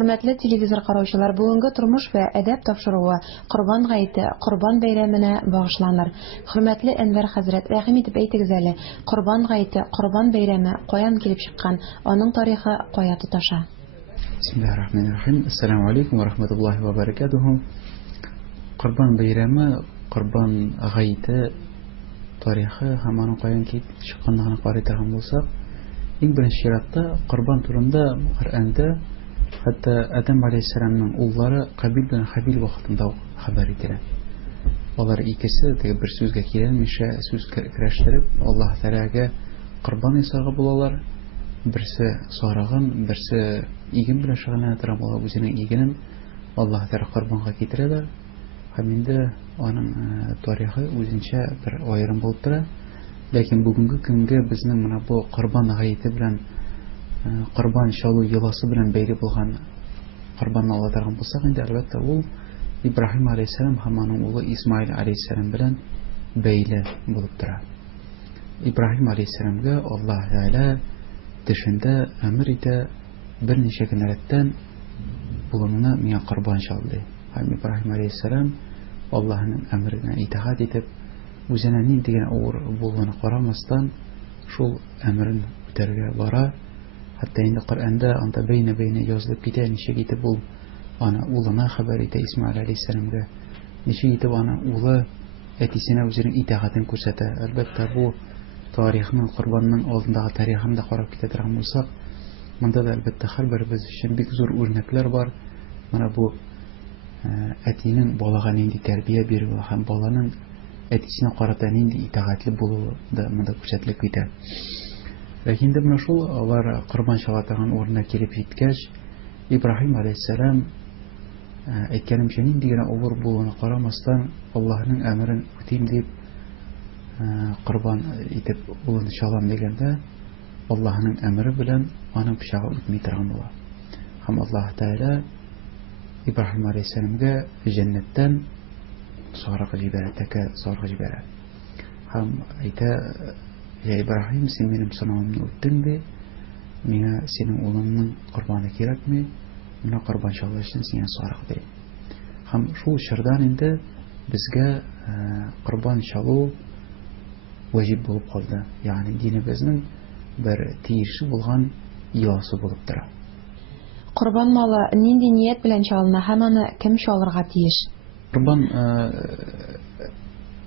Хөрмәтле телевизор караучылар, бүгенге тормыш вә әдәп тапшыруы Корбан гаете, Корбан бәйрәменә багышланыр. Хөрмәтле Әнвәр хәзрәт, рәхим итеп әйтегез әле, Корбан гаете, Корбан бәйрәме каян килеп чыккан, аның тарихы кая тоташа? Бисмиллаһир-рахманир-рахим. Ассаламу алейкум ва рахматуллахи ва баракатуху. Корбан бәйрәме, Корбан гаете тарихы һәм аның каян килеп чыкканлыгын карый торган булсак, иң беренче чиратта Корбан турында Коръәндә хәтта Адәм алейһиссаламның уллары Кабил белән Хабил вакытында хәбәр ителә. Алар икесе бер сүзгә килмичә, сүз көрәштереп, Аллаһ Тәгаләгә Корбан ясарга булалар. Берсе сарыгын, берсе иген белән шөгыльләнә торган була, үзенең игенен Аллаһ Тәгалә Корбанга китерәләр. Һәм инде аның тарихы үзенчә бер аерым булып тора. Ләкин бүгенге көнгә безнең менә бу Корбан гаете белән Корбан чалу йоласы белән бәйле булган Корбанны ала торган булсак, инде әлбәттә ул Ибраһим алейһиссалам һәм аның улы Исмаил алейһиссалам белән бәйле булып тора. Ибраһим алейһиссаламга Аллаһ Тәгалә төшендә әмер итә, берничә көн рәттән улына миңа Корбан чал ди. Һәм Ибраһим алейһиссалам Аллаһның әмеренә итаат итеп, үзенә нинди генә авыр булуына карамастан шул әмерен үтәргә бара. Хәтта инде Коръәндә анда бәйнә язылып китә, ничек итеп ул аны улына хәбәр итә Исмаил алейһиссаламга, ничек итеп аны улы әтисенә үзенең итаатын күрсәтә. Әлбәттә бу тарихның, Корбанның алдындагы тарихын да карап китә торган булсак, монда да әлбәттә һәрберебез өчен бик зур үрнәкләр бар. Менә бу әтинең балага нинди тәрбия бирүе һәм баланың әтисенә карата нинди итаатлы булуы да монда күрсәтелеп китә. Ләкин инде менә шул алар Корбан чала торган урынына килеп җиткәч, Ибраһим алейһиссалам әйткәнемчә нинди генә авыр булуына карамастан Аллаһның әмерен үтим дип Корбан итеп улын чалам дигәндә, Аллаһның әмере белән аның пычагы үтми торган була. Һәм Аллаһ Тәгалә Ибраһим алейһиссаламга җәннәттән сарык җибәрә, тәкә сарык җибәрә. Һәм әйтә: "Я Ибраһим, син минем сынавымны үттең ди, миңа синең улыңның Корбаны кирәкми, менә Корбан чалу өчен сиңа сарык ди." Һәм шул чордан инде безгә Корбан чалу ваҗиб булып калды. Ягъни динебезнең бер тиешле булган йоласы булып тора. Корбан малы нинди ният белән чалына һәм аны кем чалырга тиеш? Корбан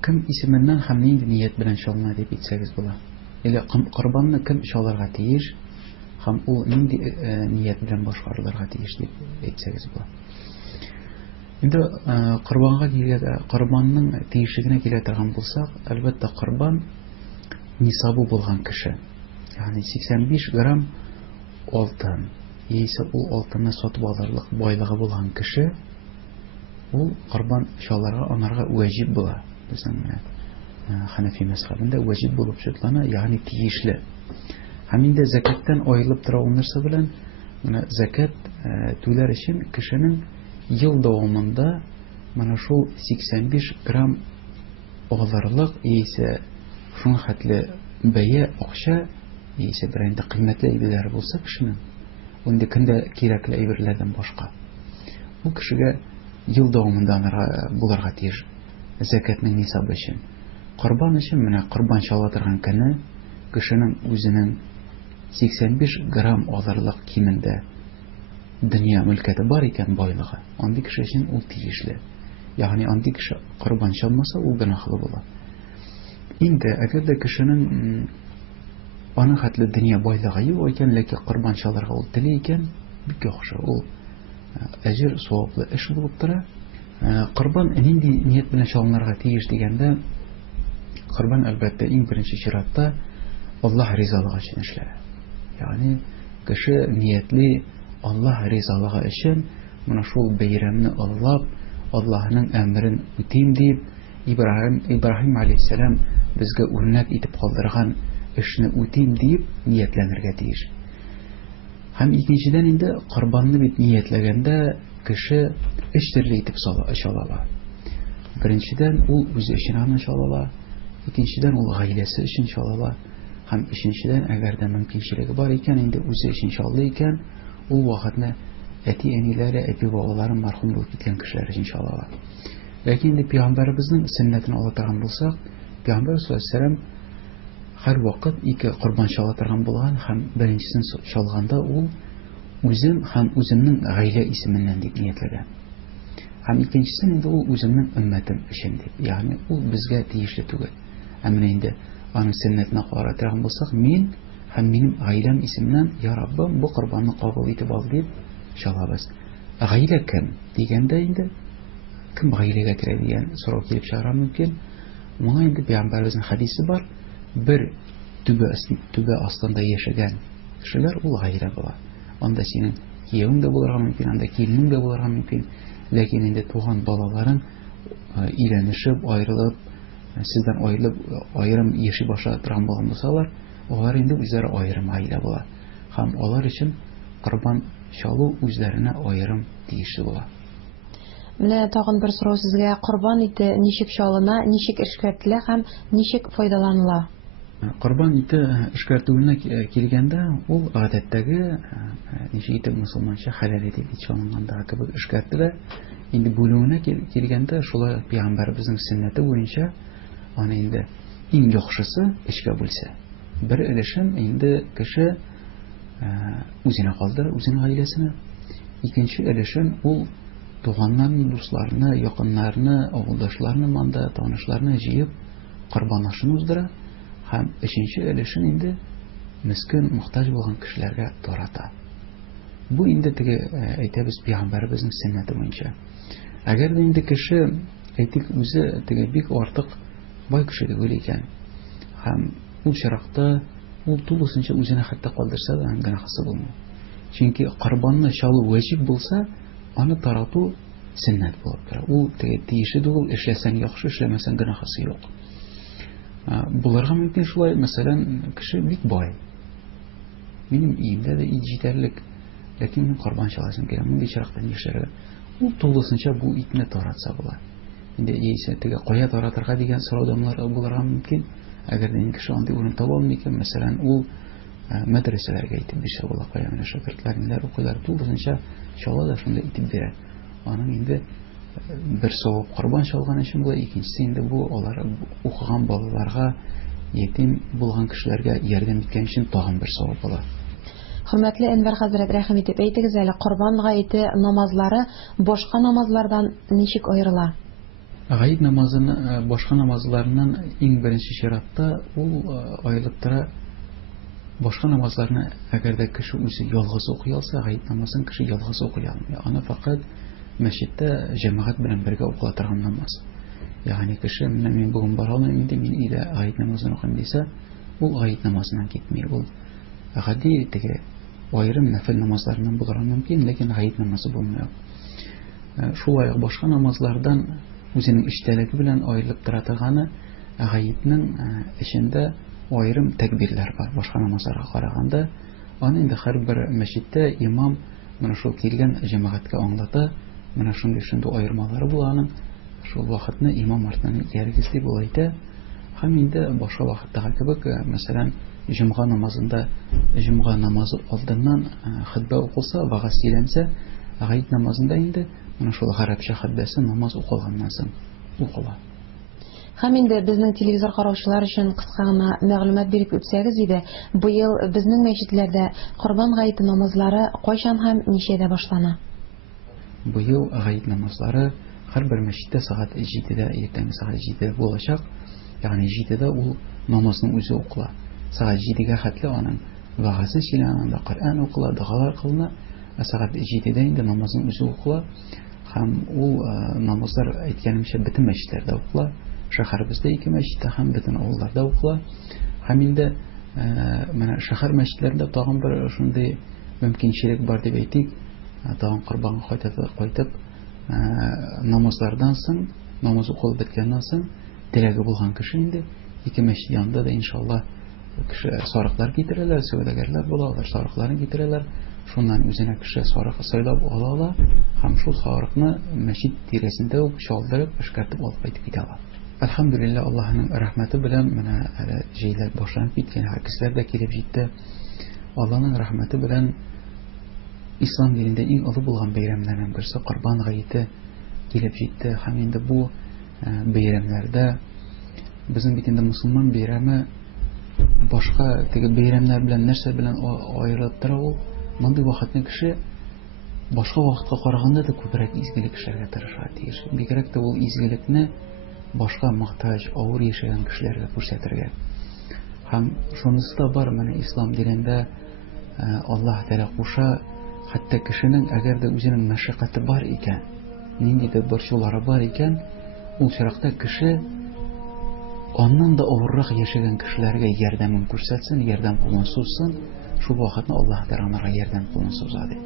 кем исеменнән һәм нинди ният белән чалына дип әйтсәгез була. Или Корбанны кем чалырга тиеш һәм ул нинди ният белән башкарылырга тиеш дип әйтсәгез була. Инде Корбанга килгәндә, Корбанның тиешлегенә килә торган булсак, әлбәттә Корбан нисабы булган кеше. Ягъни 85 грамм алтын, яисә ул алтынны сатып алырлык байлыгы булган кеше, ул Корбан чаларга анарга ваҗиб була. Безнең Ханафи мәзһәбендә ваҗиб булып шартлана, ягъни тиешле. Һәм инде закаттан аерылып тора ул нәрсә белән, менә закат түләр өчен кешенең ел дәвамында менә шул 85 грамм алырлык, яисә шуңа хәтле бәя акча, яисә бер инде кыйммәтле әйберләр булса кешенең, инде көндә кирәкле әйберләрдән башка, ул кешегә ел дәвамында анарга булырга тиеш закатның нисабы өчен. Корбан өчен менә Корбан чала торган көне кешенең үзенең 85 грамм алырлык кимендә дөнья мөлкәте бар икән, байлыгы, андый кеше өчен ул тиешле. Ягъни андый кеше Корбан чалмаса, ул гөнаһлы була. Инде әгәр дә кешенең аның хәтле дөнья байлыгы юк икән, ләкин Корбан чалырга ул тели икән, бик яхшы, ул әҗер, саваплы эш булып тора. Корбан нинди ният белән чалынырга тиеш дигәндә, Корбан әлбәттә иң беренче чиратта Аллаһ ризалыгы өчен эшләнә. Ягъни кеше ниятли Аллаһ ризалыгы өчен менә шул бәйрәмне аллап, Аллаһның әмерен үтим дип, Ибраһим алейһиссалам безгә үрнәк итеп калдырган эшне үтим дип ниятләнергә тиеш. Һәм икенчедән инде Корбанны бит ниятләгәндә кеше өч төрле итеп чалала. Беренчедән ул үзе өчен аны чалала, икенчедән ул гаиләсе өчен чалала, һәм өченчедән әгәр дә мөмкинчелеге бар икән, инде үзе өчен чалды икән, ул вакытны әти-әниләре, әти-бабалары мәрхүм булып киткән кешеләр өчен чалалар. Ләкин инде Пәйгамбәребезнең сөннәтен ала торган булсак, Пәйгамбәр саллаллаху һәрвакыт ике корбан чала торган булган һәм беренчесен чалганда ул үзем һәм үземнең гаилә исеменнән дип ниятләгән. Һәм икенчесен инде ул үземнең өммәтем өчен дип. Ягъни ул безгә тиешле түгел. Ә менә инде аның сөннәтенә карар торган булсак, мин һәм минем гаиләм исеменнән, я Раббым, бу корбанны кабул итеп ал дип чалабыз. Гаилә кем дигәндә инде кем гаиләгә керә дигән сорау килеп чыгара мөмкин. Моңа инде Пәйгамбәребезнең хадисе бар. Бер түбә астында яшәгән кешеләр ул гаилә була. Анда синең киявең дә булырга мөмкин, анда киленең дә булырга мөмкин. Ләкин инде туган балаларың өйләнешеп, аерылып, сездән аерылып, аерым яши башлап торган булган булсалар, алар инде үзләре аерым гаилә була. Һәм алар өчен корбан чалу үзләренә аерым тиешле була. Менә тагын бер сорау сезгә: корбан ите ничек чалына, ничек эшкәртелә һәм ничек файдаланыла? Корбан ите эшкәртүенә килгәндә, ул гадәттәге ничек итеп мөселманча хәләл итеп чалынганда кебек эшкәртелә. Инде бүлүенә килгәндә, шулай Пәйгамбәребезнең сөннәте буенча аны инде иң яхшысы эшкә бүлсә. Бер өлешен инде кеше үзенә калдырыр, үзенең гаиләсенә. Икенче өлешен ул туганнарны, дусларны, якыннарны, авылдашларны, манда танышларны җыеп корбан ашын уздыра. Һәм өченче өлешен инде мискин, мохтаҗ булган кешеләргә тарата. Бу инде теге әйтәбез Пәйгамбәребезнең сөннәте буенча. Әгәр дә инде кеше әйтик үзе теге бик артык бай кеше түгел икән, һәм ул чиракта ул тулысынча үзенә хәтта калдырса да гөнаһысы булмый. Чөнки корбанны чалу ваҗиб булса, аны тарату сөннәт булып тора. Ул теге тиешле түгел, эшләсәң яхшы, эшләмәсәң гөнаһысы юк. Булырга мөмкин шулай, мәсәлән, кеше бик бай. Минем өемдә дә ит җитәрлек, ләкин мин корбан чаласым килә, мондый чиракта ни эшләргә? Ул тулысынча бу итне таратса була. Инде яисә теге кая таратырга дигән сорауда булырга мөмкин. Әгәр дә кеше андый урын таба алмый икән, мәсәлән, ул мәдрәсәләргә итеп бирсә була, кая менә шәкертләр ниләр укыйлар, тулысынча чала да шунда итеп бирә. Аның инде бер савап корбан чалган өчен була, икенчесе инде бу алар укыган балаларга, ятим булган кешеләргә ярдәм иткән өчен тагын бер савап була. Хөрмәтле Әнвәр хәзрәт, рәхим итеп әйтегез әле, корбан гаете намазлары башка намазлардан ничек аерыла? Гаит намазын башка намазларыннан иң беренче чиратта ул аерылып тора. Башка намазларны әгәр дә кеше үзе ялгыз укый алса, гаит намазын кеше ялгыз укый алмый. Аны фақат мәчеттә җәмәгать белән бергә укыла торган намаз. Ягъни кеше менә мин бүген бара алмыйм инде, мин өйдә гаит намазын укыйм дисә, ул гаит намазыннан китми. Ул гади теге аерым нәфил намазларыннан булырга мөмкин, ләкин гаит намазы булмый. Шулай ук башка намазлардан үзенең эчтәлеге белән аерылып тора торганы гаитның эчендә аерым тәкбирләр бар. Башка намазларга караганда, аны инде һәрбер мәчеттә имам менә шул килгән җәмәгатькә аңлата, менә шундый аермалары була аның. Шул вакытны имам артыннан ияргез дип ул әйтә. Һәм инде башка вакыттагы кебек, мәсәлән, җомга намазында, җомга намазы алдыннан хутба укылса, вагаз сөйләнсә, гаит намазында инде менә шул гарәпчә хутбасы намаз укылганнан соң укыла. Һәм инде безнең телевизор караучылар өчен кыска гына мәгълүмат биреп үтсәгез иде, быел безнең мәчетләрдә корбан гаете намазлары кайчан һәм ничәдә башлана? Быел гаит намазлары һәрбер мәчеттә сәгать 7-дә, иртәнге сәгать 7-дә булачак. Ягъни 7-дә ул намазның үзе укыла. Сәгать 7-гә хәтле аның вагазы сөйләнә, Коръән укыла, дугалар кылына. Сәгать 7-дә инде намазның үзе укыла. Һәм ул намазлар әйткәнемчә бөтен мәчетләрдә укыла. Шәһәребездә 2 мәчеттә һәм бөтен авылларда укыла. Һәм инде менә шәһәр мәчетләрендә тагын бер шундый мөмкинчелек бар дип әйтик. Тагын корбанга кайтып намазлардан соң, намаз укылып беткәннән соң теләге булган кеше инде 2 мәчет янында да иншалла кеше сарыклар китерәләр, сәүдәгәрләр булалар, сарыкларын китерәләр. Шуннан үзенә кеше сарык сайлап ала һәм шул сарыкны мәчет тирәсендә үк чалдырып, эшкәртеп алып кайтып китәләр. Әлхәмдүлилләһ, Аллаһның рәхмәте белән менә әле җәйләр башланып киткән, һәр кешеләр дә килеп җитте. Аллаһның рәхмәте белән ислам динендә иң олы булган бәйрәмнәрнең берсе Корбан гаете килеп җитте. Һәм инде бу бәйрәмнәрдә безнең бит инде мусулман бәйрәме башка теге бәйрәмнәр белән нәрсә белән аерылып тора ул? Мондый вакытны кеше башка вакытка караганда да күбрәк изгелек эшләргә тырыша тиеш. Бигрәк тә ул изгелекне башка мохтаҗ, авыр яшәгән кешеләргә күрсәтергә. Һәм шунысы да бар, менә ислам динендә Аллаһ Тәгалә куша, хәтта кешенең әгәр дә үзенең мәшәкате бар икән, ниндидер борчулары бар икән, ул чакта кеше аннан да авыррак яшәгән кешеләргә ярдәмен күрсәтсен, ярдәм кулын сузсын, шул вакытны Аллаһ Тәгалә анарга ярдәм кулын суза ди.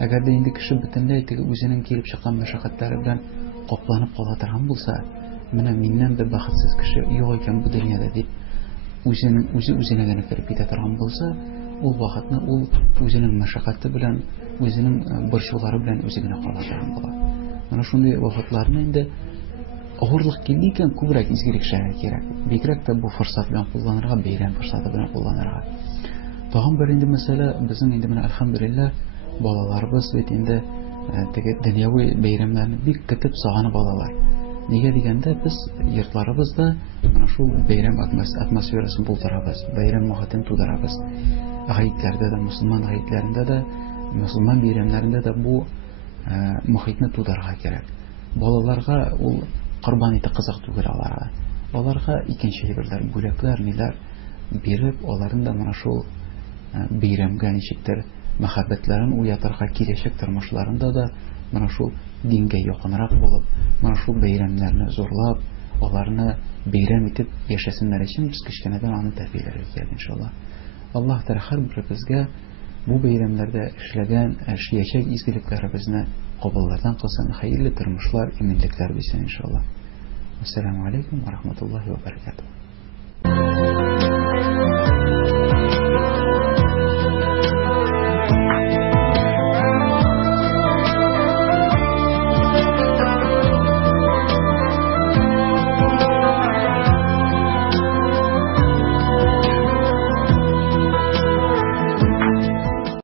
Әгәр дә инде кеше бөтенләй теге үзенең килеп чыккан мәшәкатьләре белән капланып кала торган булса, менә миннән дә бәхетсез кеше юк икән бу дөньяда дип үзенә генә кереп китә торган булса, ул вакытны ул үзенең мәшәкате белән, үзенең борчулары белән үзе генә кала торган була. Менә шундый вакытларны инде авырлык килде икән, күбрәк изгелек эшләргә кирәк. Бигрәк тә бу форсат белән кулланырга, бәйрәм форсаты белән кулланырга. Тагын бер инде мәсьәлә, безнең инде менә әлхәмдүлилләh балаларыбыз бит инде теге дөньяви бәйрәмнәрне бик көтеп сагынып алалар. Нигә дигәндә, без йортларыбызда менә шул бәйрәм атмосферасын булдырабыз, бәйрәм мохитен тудырабыз. Гаетләрдә дә, мусулман гаетләрендә дә, мусулман бәйрәмнәрендә дә бу мохитне тудырга кирәк. Балаларга ул Корбан ите кызык түгел аларга. Аларга икенче берләр, бүләкләр, ниләр биреп, аларны да менә шул бәйрәмгә ничектер мәхәббәтләрен уятырга, киләчәк тормышларында да менә шул дингә якынрак булып, менә шул бәйрәмнәрне зурлап, аларны бәйрәм итеп яшәсеннәр өчен без кечкенәдән аны тәрбияләргә кирәк иншаллах. Аллаһ Тәгалә һәрберебезгә бу бәйрәмнәрдә эшләгән яшәячәк изгелекләребезне кабуллардан кылсын, хәерле тормышлар, иминлекләр бирсен иншаллах. Ассаламу алейкум ва рахматуллахи ва баракатуһ.